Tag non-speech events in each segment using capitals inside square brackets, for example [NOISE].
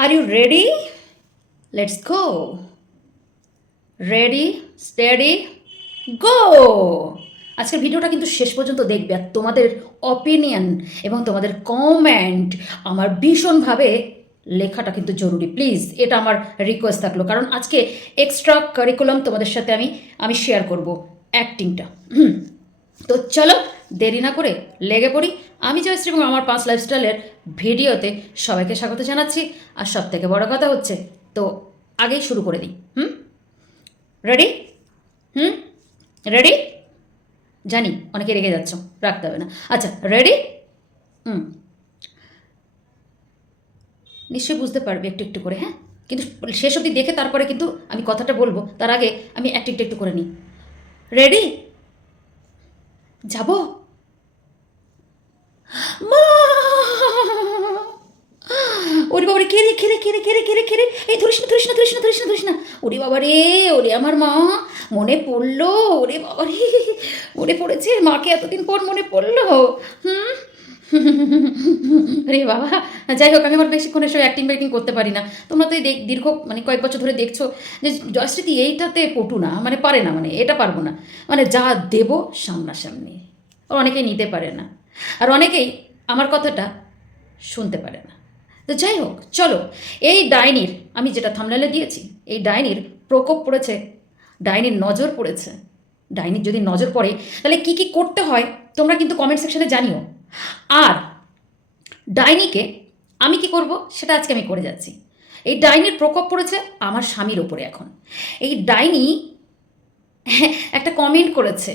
Are you ready? Let's go. Ready steady go আজকের ভিডিওটা কিন্তু শেষ পর্যন্ত দেখবে আর তোমাদের অপিনিয়ন এবং তোমাদের কমেন্ট আমার ভীষণভাবে লেখাটা কিন্তু জরুরি। প্লিজ এটা আমার রিকোয়েস্ট থাকল। কারণ আজকে এক্সট্রা কারিকুলাম তোমাদের সাথে আমি আমি শেয়ার করব। অ্যাক্টিংটা তো চলো দেরি না করে লেগে পড়ি। আমি জয়শ্রী এবং আমার পাঁচ লাইফস্টাইলের ভিডিওতে সবাইকে স্বাগত জানাচ্ছি। আর সব থেকে বড় কথা হচ্ছে, তো আগেই শুরু করে দিই। হুম? রেডি হুম? রেডি জানি অনেকে রেগে যাচ্ছ, রাখতে হবে না। আচ্ছা রেডি হুম। নিশ্চয়ই বুঝতে পারবে একটু একটু করে হ্যাঁ? কিন্তু শেষ অবধি দেখে তারপরে কিন্তু আমি কথাটা বলব। তার আগে আমি একটু একটু একটু করে নিই। রেডি যাব? মা! ওরে বাবা রে কে রে কে রে কে রে কে রে কে রে কে রে? এই, ধরিস না ধরিস না ধরিস না ধরিস না ধরিস না। ওরে বাবা রে ওরে আমার মা, মনে পড়ল, ওরে বাবা রে ওরে পড়েছে, মাকে এতদিন পর মনে পড়ল। হুম? রে বাবা, যাই হোক, আমি আমার বেশিক্ষণ এসব অ্যাক্টিং ব্যাক্টিং করতে পারি না। তোমরা তো এই দীর্ঘ মানে কয়েক বছর ধরে দেখছ যে জয়শ্রীতি এইটাতে পটু না মানে পারে না মানে এটা পারব না। মানে যা দেব সামনাসামনি। আর অনেকেই নিতে পারে না। আর অনেকেই আমার কথাটা শুনতে পারে না। তো যাই হোক, চলো, এই ডাইনির, আমি যেটা থামলালে দিয়েছি, এই ডাইনির প্রকোপ পড়েছে, ডাইনির নজর পড়েছে। ডাইনির যদি নজর পড়ে, তাহলে কি কি করতে হয়, তোমরা কিন্তু কমেন্ট সেকশনে জানিও। আর ডাইনিকে আমি কি করব? সেটা আজকে আমি করে যাচ্ছি। এই ডাইনির প্রকোপ পড়েছে আমার স্বামীর ওপরে এখন। এই ডাইনি একটা কমেন্ট করেছে,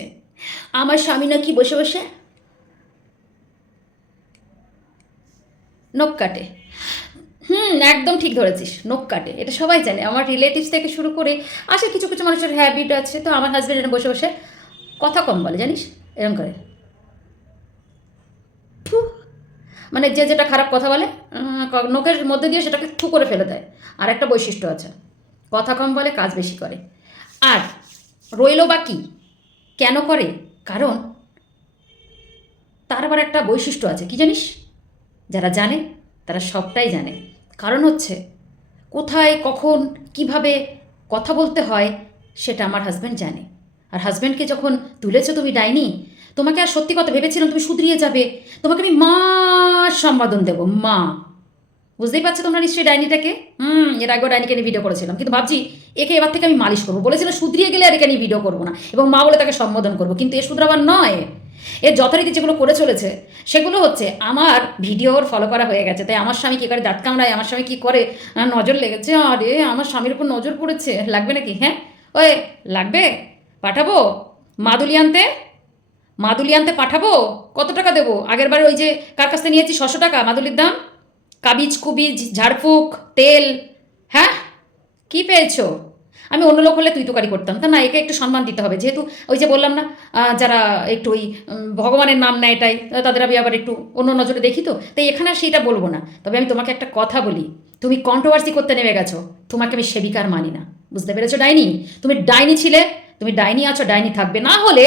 আমার স্বামী নাকি বসে বসে নখ কাটে। হুম, একদম ঠিক ধরেছিস, নখ কাটে। এটা সবাই জানে। আমার রিলেটিভস থেকে শুরু করে আসে কিছু কিছু মানুষের হ্যাবিট আছে। তো আমার হাজব্যান্ড বসে বসে কথা কম বলে, জানিস? এরকম করে থু। মানে যে যেটা খারাপ কথা বলে নখের মধ্যে দিয়ে সেটাকে থু করে ফেলে দেয়। আর একটা বৈশিষ্ট্য আছে, কথা কম বলে কাজ বেশি করে। আর রইল বা কি, কেন করে? কারণ তার আবার একটা বৈশিষ্ট্য আছে, কি জানিস? যারা জানে, তারা সবটাই জানে। কারণ হচ্ছে, কোথায়, কখন, কীভাবে কথা বলতে হয়, সেটা আমার হাজব্যান্ড জানে। আর হাজব্যান্ডকে যখন তুলেছো তুমি ডাইনি তোমাকে আর সত্যি কথা ভেবেছিলাম তুমি শুধরিয়ে যাবে। তোমাকে আমি মা সম্বোধন দেবো, মা। বুঝতেই পারছ তোমরা নিশ্চয়ই ডাইনিটাকে? হুম, এর আগেও ডাইনিকে নিয়ে ভিডিও করেছিলাম। কিন্তু ভাবছি, একে এবার থেকে আমি মালিশ করব। বলেছিল শুধরিয়ে গেলে আর একে নিয়ে ভিডিও করব না। এবং মা বলে তাকে সম্বোধন করব। কিন্তু এ শুধরাবার নয়, এর যথারীতি যেগুলো করে চলেছে, সেগুলো হচ্ছে আমার ভিডিওর ফলো করা হয়ে গেছে। তাই আমার স্বামী কী করে দাঁত কামড়ায়? আমার স্বামী কী করে? নজর লেগেছে? আরে, আমার স্বামীর উপর নজর পড়েছে। লাগবে নাকি? হ্যাঁ? ওই, লাগবে? পাঠাবো? মাদুলি আনতে? মাদুলি আনতে পাঠাবো? কত টাকা দেবো? আগের বারে ওই যে কার কাছ থেকে নিয়েছি? ছশো টাকা। মাদুলির দাম? কাবিজ, কুবিজ, ঝাড়ফুঁক, তেল। হ্যাঁ? কি পেয়েছ? আমি অন্য লোক হলে তুই তুকারি করতাম। তা না, একে একটু সম্মান দিতে হবে। যেহেতু ওই যে বললাম না যারা একটু ওই ভগবানের নাম নেয় এটাই তাদের আমি আবার একটু অন্য নজরে দেখি তো। তাই এখানে আর সেইটা বলব না। তবে আমি তোমাকে একটা কথা বলি। তুমি কন্ট্রোভার্সি করতে নেমে গেছো। তোমাকে আমি সেবিকার মানি না। বুঝতে পেরেছ ডাইনি? তুমি ডাইনি ছিলে। তুমি ডাইনি আছো, ডাইনি থাকবে। না হলে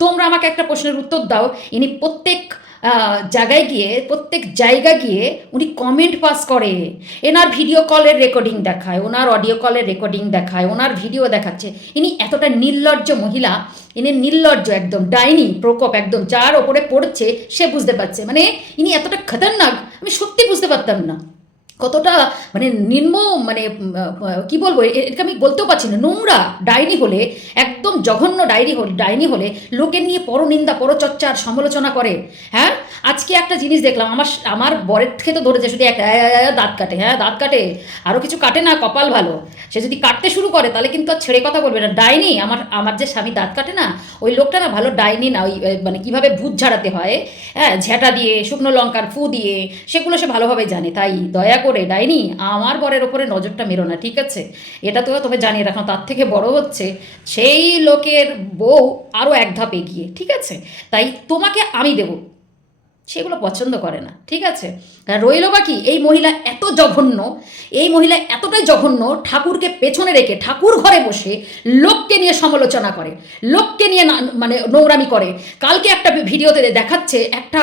তোমরা আমাকে একটা প্রশ্নের উত্তর দাও। ইনি প্রত্যেক জায়গায় গিয়ে, প্রত্যেক জায়গা গিয়ে উনি কমেন্ট পাস করে। এনার ভিডিও কলের রেকর্ডিং দেখায়, ওনার অডিও কলের রেকর্ডিং দেখায়, ওনার ভিডিও দেখাচ্ছে। ইনি এতটা নির্লজ্জ মহিলা, ইনি নির্লজ্জ একদম, ডাইনি, প্রকোপ একদম, যার ওপরে পড়ছে, সে বুঝতে পারছে। মানে ইনি এতটা খতরনাক, আমি সত্যি বুঝতে পারতাম না। কতটা মানে নিম্ন মানে কি বলব এটাকে আমি বলতেও পারছি না। নোংরা ডায়েরি হলে, একদম জঘন্য ডায়েরি হলে ডায়েরি হলে লোকের নিয়ে পরনিন্দা পরচর্চার সমালোচনা করে। হ্যাঁ? আজকে একটা জিনিস দেখলাম, আমার আমার বরের থেকে তো ধরেছে শুধু এক দাঁত কাটে হ্যাঁ দাঁত কাটে। আরও কিছু কাটে না, কপাল ভালো। সে যদি কাটতে শুরু করে, তাহলে কিন্তু আর ছেড়ে কথা বলবে না। ডাইনি, আমার আমার যে স্বামী দাঁত কাটে না, ওই লোকটা না ভালো ডাইনি না, ওই মানে কীভাবে ভূত ঝাড়াতে হয় হ্যাঁ ঝেঁটা দিয়ে, শুকনো লঙ্কার ফু দিয়ে, সেগুলো সে ভালোভাবে জানে। তাই দয়া করে ডাইনি, আমার বরের ওপরে নজরটা মেরো না, ঠিক আছে? এটা তো তবে জানিয়ে রাখো, তার থেকে বড় হচ্ছে, সেই লোকের বউ আরও এক ধাপ এগিয়ে, ঠিক আছে? তাই তোমাকে আমি দেবো। সেগুলো পছন্দ করে না, ঠিক আছে? রইল বাকি এই মহিলা এত জঘন্য, এই মহিলা এতটাই জঘন্য, ঠাকুরকে পেছনে রেখে ঠাকুর ঘরে বসে লোককে নিয়ে সমালোচনা করে, লোককে নিয়ে মানে নোংরামি করে। কালকে একটা ভিডিওতে দেখাচ্ছে একটা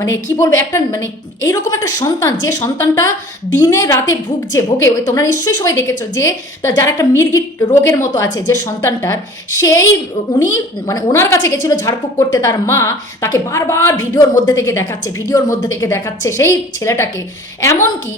মানে কি বলব, একটা মানে এইরকম একটা সন্তান, যে সন্তানটা দিনে রাতে ভুগছে, ভোগে। ওই তোমরা নিশ্চয়ই সবাই দেখেছ যে যার একটা মির্গি রোগের মতো আছে, যে সন্তানটার, সেই উনি মানে ওনার কাছে গেছিল ঝাড়ফুঁক করতে, তার মা তাকে বারবার ভিডিওর মধ্যে থেকে দেখাচ্ছে, ভিডিওর মধ্যে থেকে দেখাচ্ছে সেই ছেলেটাকে। এমনকি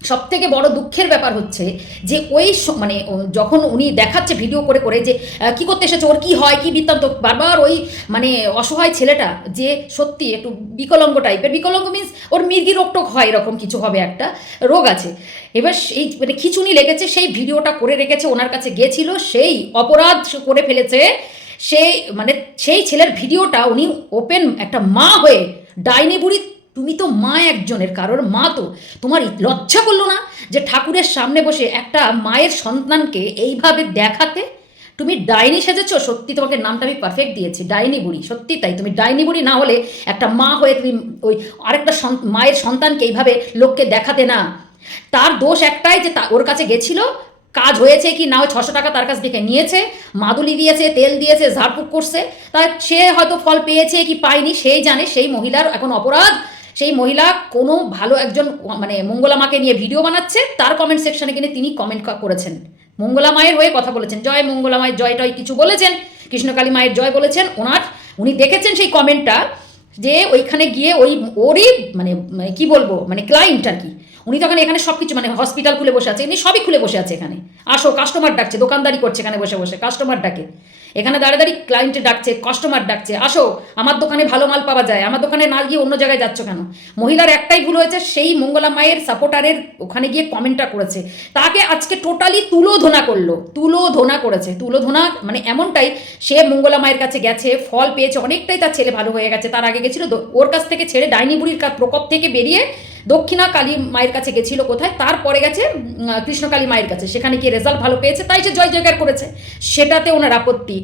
সব থেকে বড় দুঃখের ব্যাপার হচ্ছে যে ওই মানে যখন উনি দেখাচ্ছে ভিডিও করে করে যে কি করতে এসেছে, ওর কি হয়, কি বৃত্তান্ত, বারবার ওই মানে অসহায় ছেলেটা যে সত্যি একটু বিকলঙ্গ টাইপের বিকলঙ্গ মিন্স ওর মির্গি রোগ টোক হয় এরকম কিছু হবে একটা রোগ আছে। এবার সেই মানে খিচুনি লেগেছে, সেই ভিডিওটা করে রেখেছে, ওনার কাছে গিয়েছিল, সেই অপরাধ করে ফেলেছে, সেই মানে সেই ছেলের ভিডিওটা উনি ওপেন একটা মা হয়ে ডাইনি বুড়ি, তুমি তো মা একজনের, কারোর মা তো। তোমার লজ্জা করল না যে ঠাকুরের সামনে বসে একটা মায়ের সন্তানকে এইভাবে দেখাতে? তুমি ডাইনি সেজেছো? সত্যি তোমাকে নামটা আমি পারফেক্ট দিয়েছি, ডাইনি বুড়ি, সত্যি তাই। তুমি ডাইনি বুড়ি না হলে একটা মা হয়ে তুমি ওই আরেকটা মায়ের সন্তানকে এইভাবে লোককে দেখাতে না। তার দোষ একটাই যে ওর কাছে গেছিল কাজ হয়েছে কি না হয় ছশো টাকা তার কাছ থেকে নিয়েছে, মাদুলি দিয়েছে, তেল দিয়েছে, ঝাড়ফুঁক করছে, তা সে হয়তো ফল পেয়েছে কি পায়নি, সেই জানে, সেই মহিলার এখন অপরাধ, সেই মহিলা কোনো ভালো একজন মানে মঙ্গলা মাকে নিয়ে ভিডিও বানাচ্ছে, তার কমেন্ট সেকশনে কিনে তিনি কমেন্ট করেছেন। মঙ্গলা মায়ের হয়ে কথা বলেছেন, জয় মঙ্গলা মায়ের, জয় টয় কিছু বলেছেন, কৃষ্ণকালী মায়ের জয় বলেছেন, ওনার, উনি দেখেছেন সেই কমেন্টটা যে ওইখানে গিয়ে ওই, ওরই মানে মানে কি বলব মানে ক্লায়েন্ট আর কি। উনি তখন এখানে সব কিছু মানে হসপিটাল খুলে বসে আছে, এমনি সবই খুলে বসে আছে এখানে। আসো কাস্টমার ডাকছে, দোকানদারি করছে এখানে বসে বসে কাস্টমার ডাকে। এখানে দাঁড়িয়ে দাঁড়িয়ে ক্লায়েন্টে ডাকছে কাস্টমার ডাকছে, আসো, আমার দোকানে ভালো মাল পাওয়া যায়, আমার দোকানে না গিয়ে অন্য জায়গায় যাচ্ছ কেন? মহিলার একটাই ভুল হয়েছে, সেই মঙ্গলা মায়ের সাপোর্টারের ওখানে গিয়ে কমেন্টটা করেছে। তাকে আজকে টোটালি তুলোধনা করল, তুলোধনা করেছে, তুলোধনা মানে এমনটাই, সে মঙ্গলা মায়ের কাছে গেছে, ফল পেয়েছে, অনেকটাই তার ছেলে ভালো হয়ে গেছে, তার আগে গেছিল ওর কাছ থেকে ছেড়ে ডাইনি বুড়ির প্রকোপ থেকে বেরিয়ে দক্ষিণা কালী মায়ের কাছে গেছিল কোথায়? তারপরে গেছে কৃষ্ণকালী মায়ের কাছে। সেখানে গিয়ে রেজাল্ট ভালো পেয়েছে, তাই সে জয় জয়গার করেছে। সেটাতে ওনার আপত্তি।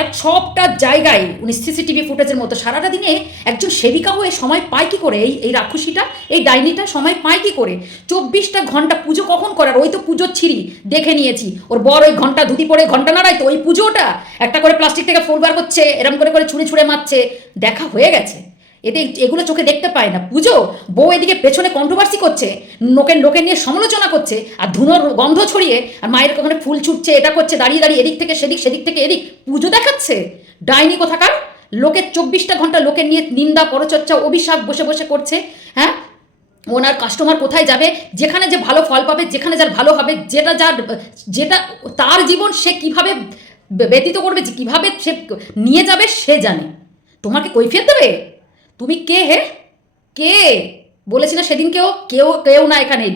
এক সবটা জায়গায় উনি সিসিটিভি ফুটেজের মতো সারাটা দিনে একজন সেবিকা হয়ে সময় পায় কি করে? এই এই রাক্ষসীটা, এই ডাইনিটা সময় পায় কি করে? চব্বিশটা ঘণ্টা পুজো কখন করার? ওই তো পুজোর ছিঁড়ি দেখে নিয়েছি। ওর বর ওই ঘণ্টা ধুতি পরে ঘণ্টা নাড়াই তো, ওই পুজোটা একটা করে প্লাস্টিক থেকে ফুল বার করছে, এরম করে করে ছুঁড়ে ছুঁড়ে মারছে। দেখা হয়ে গেছে। এতে এগুলো চোখে দেখতে পায় না। পুজো, বউ এদিকে পেছনে কন্ট্রোভার্সি করছে লোকের লোকে নিয়ে সমালোচনা করছে, আর ধুনোর গন্ধ ছড়িয়ে, আর মায়ের ওখানে ফুল ছুটছে, এটা করছে, দাঁড়িয়ে দাঁড়িয়ে এদিক থেকে সেদিক সেদিক থেকে এদিক। পুজো দেখাচ্ছে? ডাইনি কোথাকার? লোকের চব্বিশটা ঘণ্টা লোকের নিয়ে নিন্দা, পরচর্চা, অভিশাপ বসে বসে করছে হ্যাঁ? ওনার কাস্টমার কোথায় যাবে? যেখানে যে ভালো ফল পাবে, যেখানে যার ভালো হবে, যেটা যার, যেটা তার জীবন সে কীভাবে ব্যতীত করবে কীভাবে সে নিয়ে যাবে, সে জানে। তোমাকে কৈফিয়ত দেবে? তুমি কে হে? কে? বলেছি না সেদিন কেউ কেউ কেউ না এখানে।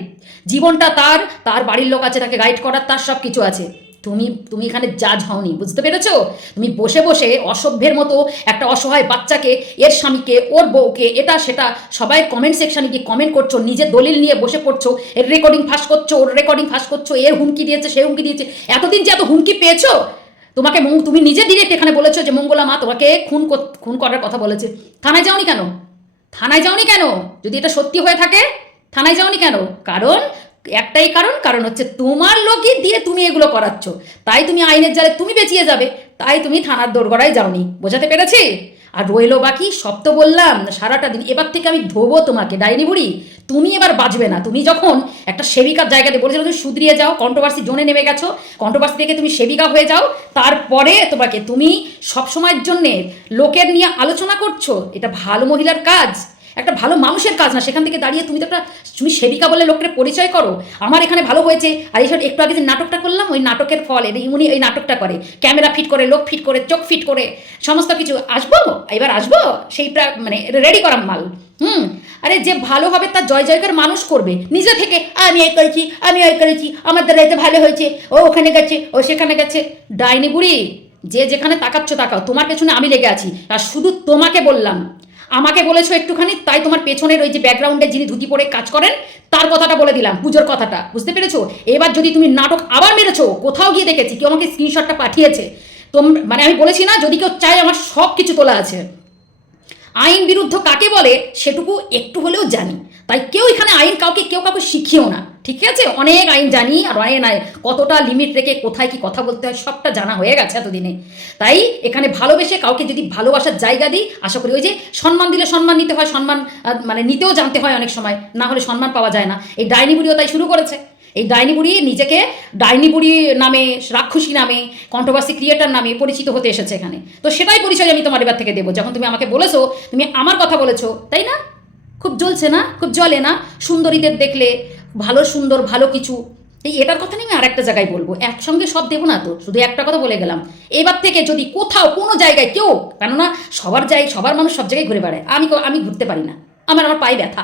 জীবনটা তার তার বাড়ির লোক আছে, তাকে গাইড করার, তার সব কিছু আছে। তুমি তুমি এখানে জাজ হওনি, বুঝতে পেরেছ? তুমি বসে বসে অসভ্যের মতো একটা অসহায় বাচ্চাকে, এর স্বামীকে, ওর বউকে, এটা, সেটা সবাই কমেন্ট সেকশানে গিয়ে কমেন্ট করছ, নিজের দলিল নিয়ে বসে পড়ছো, এর রেকর্ডিং ফাঁস করছ, ওর রেকর্ডিং ফাঁস করছ, এর হুমকি দিয়েছে, সে হুমকি দিয়েছে। এতদিন যে এত হুমকি পেয়েছ? তোমাকে তুমি নিজে ডিরেক্ট এখানে বলেছ যে মঙ্গলা মা তোমাকে খুন খুন করার কথা বলেছে। থানায় যাওনি কেন? থানায় যাওনি কেন? যদি এটা সত্যি হয়ে থাকে, থানায় যাওনি কেন? কারণ, একটাই কারণ কারণ হচ্ছে তোমার লোকই দিয়ে তুমি এগুলো করাচ্ছ। তাই তুমি আইনের জালে তুমি বেঁচিয়ে যাবে, তাই তুমি থানার দোরগড়ায় যাওনি। বোঝাতে পেরেছি? আর রইল বাকি, সব তো বললাম, সারাটা দিন। এবার থেকে আমি ধোবো তোমাকে, ডাইনি বুড়ি। তুমি এবার বাঁচবে না। তুমি যখন একটা সেবিকার জায়গাতে বলেছিল তুমি সুদরিয়ে যাও কন্ট্রোভার্সি জোনে নেমে গেছো কন্ট্রোভার্সি থেকে তুমি সেবিকা হয়ে যাও, তারপরে তোমাকে, তুমি সবসময়ের জন্যে লোকের নিয়ে আলোচনা করছ, এটা ভালো মহিলার কাজ। একটা ভালো মানুষের কাজ না, সেখান থেকে দাঁড়িয়ে তুমি তো একটা, তুমি সেবিকা বলে লোকের পরিচয় করো। আমার এখানে ভালো হয়েছে, আর এইসব একটু আগে যে নাটকটা করলাম, ওই নাটকের ফল উনি ওই নাটকটা করে। ক্যামেরা ফিট করে, লোক ফিট করে, চোখ ফিট করে, সমস্ত কিছু। আসব? এবার আসব? সেইটা মানে রেডি করাম মাল। হুম? আরে যে ভালো হবে তার জয় জয়কার মানুষ করবে। নিজে থেকে, আমি এই করেছি, আমি ওই করেছি, আমার দ্বারা এতে ভালো হয়েছে, ও ওখানে গেছে, ও সেখানে গেছে। ডাইনি বুড়ি, যে যেখানে তাকাচ্ছ তাকাও, তোমার পেছনে আমি লেগে আছি, আর শুধু তোমাকে বললাম। আমাকে বলেছ একটুখানি, তাই তোমার পেছনের ওই যে ব্যাকগ্রাউন্ডে যিনি ধুতি পরে কাজ করেন, তার কথাটা বলে দিলাম, পুজোর কথাটা, বুঝতে পেরেছ? এবার যদি তুমি নাটক আবার মেরেছো, কোথাও গিয়ে দেখেছি, কেউ আমাকে স্ক্রিনশটটা পাঠিয়েছে, তোম মানে আমি বলেছি না, যদি কেউ চায় আমার সব কিছু তোলা আছে। আইন বিরুদ্ধ কাকে বলে, সেটুকু একটু হলেও জানি। তাই কেউ এখানে আইন কাউকে, কেউ কাউকে শিখিও না। ঠিক আছে? অনেক আইন জানি আর অনেক নাই। কতটা লিমিট রেখে কোথায় কি কথা বলতে হয় সবটা জানা হয়ে গেছে এতদিনে। তাই এখানে ভালোবেসে কাউকে যদি ভালোবাসার জায়গা দিই, আশা করি ওই যে সম্মান দিলে সম্মান নিতে হয়, সম্মান মানে নিতেও জানতে হয় অনেক সময়, না হলে সম্মান পাওয়া যায় না। এই ডাইনি বুড়িও তাই শুরু করেছে। এই ডাইনি বুড়ি নিজেকে ডাইনি বুড়ি নামে, রাক্ষসী নামে কন্ট্রোভার্সি ক্রিয়েটার নামে পরিচিত হতে এসেছে এখানে। তো সেটাই পরিচয় আমি তোমার এবার থেকে দেবো। যখন তুমি আমাকে বলেছ, তুমি আমার কথা বলেছ, তাই না? খুব জ্বলছে না? খুব জ্বলে না? সুন্দরীদের দেখলে ভালো সুন্দর, ভালো কিছু। এই এটার কথা নিয়ে আমি আর একটা জায়গায় বলব। একসঙ্গে সব দেবো না তো? শুধু একটা কথা বলে গেলাম। এবার থেকে যদি কোথাও কোনো জায়গায় কেউ, কেননা সবার যাই সবার মানুষ সব জায়গায় ঘুরে বেড়ায়। আমি আমি ঘুরতে পারি না। আমার আমার পায়ে ব্যথা।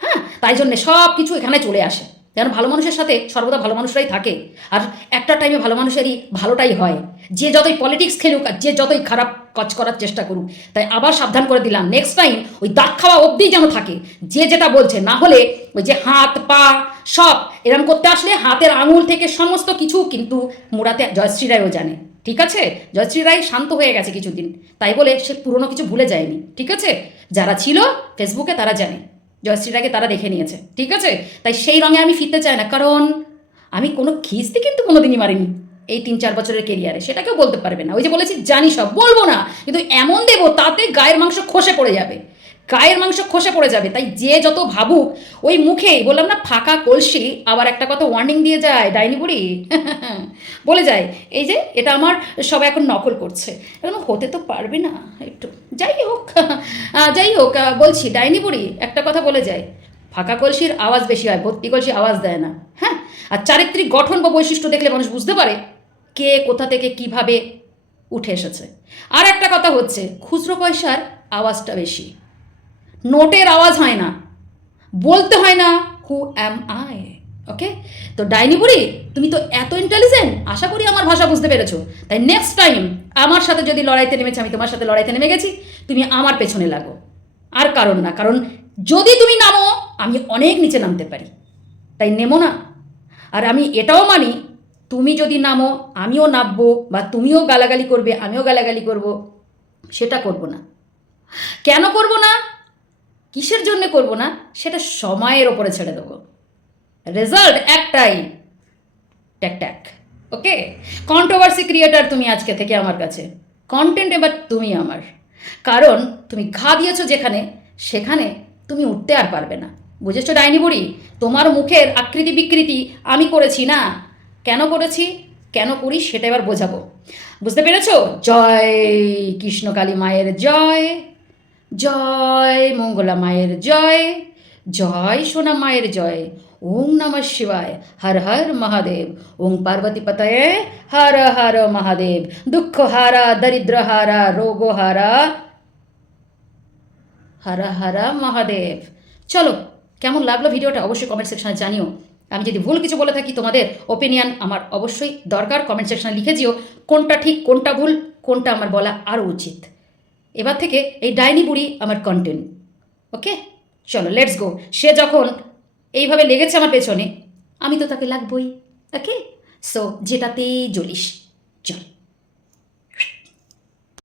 হ্যাঁ? তাই জন্যে সব কিছু এখানে চলে আসে। যেন ভালো মানুষের সাথে সর্বদা ভালো মানুষরাই থাকে। আর একটা টাইমে ভালো মানুষেরই ভালোটাই হয়। যে যতই পলিটিক্স খেলুক আর যে যতই খারাপ কাজ করার চেষ্টা করুক, তাই আবার সাবধান করে দিলাম। নেক্সট টাইম ওই দাঁত খাওয়া অবধি যেন থাকে। যে যেটা বলছে, না হলে ওই যে হাত, পা সব এরম করতে আসলে হাতের আঙুল থেকে সমস্ত কিছু কিন্তু মুড়াতে জয়শ্রী রায়ও জানে। ঠিক আছে? জয়শ্রী রায় শান্ত হয়ে গেছে কিছুদিন। তাই বলে সে পুরনো কিছু ভুলে যায়নি। ঠিক আছে? যারা ছিল ফেসবুকে তারা জানে। জয়শ্রীটাকে তারা দেখে নিয়েছে, ঠিক আছে? তাই সেই রঙে আমি ফিরতে চাই না, কারণ আমি কোনো খিস্তি কিন্তু কোনোদিনই মারিনি এই তিন চার বছরের কেরিয়ারে সেটা কেউ বলতে পারবে না। ওই যে বলেছি জানি সব, বলব না, কিন্তু এমন দেবো, তাতে গায়ের মাংস খসে পড়ে যাবে। গায়ের মাংস খসে পড়ে যাবে। তাই যে যত ভাবুক, ওই মুখেই, বললাম না, ফাঁকা কলসি, আবার একটা কথা ওয়ার্নিং দিয়ে যায়, ডাইনি বুড়ি? [LAUGHS] বলে যায়, এই যে, এটা আমার সবাই এখন নকল করছে। এখন হতে তো পারবে না, একটু। যাই হোক যাই হোক বলছি, ডাইনি বুড়ি, একটা কথা বলে যায়, ফাঁকা কলসির আওয়াজ বেশি হয়, ভর্তি কলসি আওয়াজ দেয় না। হ্যাঁ আর চারিত্রিক গঠন বা বৈশিষ্ট্য দেখলে মানুষ বুঝতে পারে কে কোথা থেকে কীভাবে উঠে এসেছে। আর একটা কথা হচ্ছে, খুচরো পয়সার আওয়াজটা বেশি। নোটের আওয়াজ হয় না। বলতে হয় না হু অ্যাম আই ওকে তো ডাইনি বুড়ি, তুমি তো এত ইন্টেলিজেন্ট আশা করি আমার ভাষা বুঝতে পেরেছ। তাই নেক্সট টাইম আমার সাথে যদি লড়াইতে নেমেছি, আমি তোমার সাথে লড়াইতে নেমে গেছি, তুমি আমার পেছনে লাগো। আর কারণ না, কারণ যদি তুমি নামো, আমি অনেক নিচে নামতে পারি। তাই নেমো না। আর আমি এটাও মানি, তুমি যদি নামো, আমিও নামবো, বা তুমিও গালাগালি করবে, আমিও গালাগালি করব, সেটা করব না। কেন করব না? কিসের জন্য করব না, সেটা সময়ের ওপরে ছেড়ে দেবো। রেজাল্ট একটাই, ট্যাক ট্যাক ওকে কন্ট্রোভার্সি ক্রিয়েটার তুমি আজকে থেকে আমার কাছে কন্টেন্ট এবার তুমি আমার। কারণ তুমি ঘা দিয়েছ যেখানে, সেখানে তুমি উঠতে আর পারবে না। বুঝেছ ডাইনি বুড়ি? তোমার মুখের আকৃতি বিকৃতি আমি করেছি না। কেন করেছি? কেন করি সেটা এবার বোঝাবো। বুঝতে পেরেছ? জয় কৃষ্ণকালী মায়ের জয়। জয় মঙ্গলা মায়ের জয় জয় সোনা মায়ের জয়। ওং নমঃ শিবায়, হর হর মহাদেব। ওং পার্বতী পতয়ে, হর হর মহাদেব। দুঃখ হারা, দরিদ্র হারা, রোগ হারা, হর হর মহাদেব। চলো, কেমন লাগল ভিডিওটা অবশ্যই কমেন্ট সেকশনে জানিও। আমি যদি ভুল কিছু বলে থাকি, তোমাদের ওপিনিয়ন আমার অবশ্যই দরকার। কমেন্ট সেকশনে লিখে দিও কোনটা ঠিক, কোনটা ভুল, কোনটা আমার বলা আরও উচিত। এবার থেকে এই ডাইনি বুড়ি আমার কন্টেন্ট ওকে চলো লেটস গো সে যখন এইভাবে লেগেছে আমার পেছনে, আমি তো তাকে লাগবই ওকে সো যেটাতেই জ্বলিস।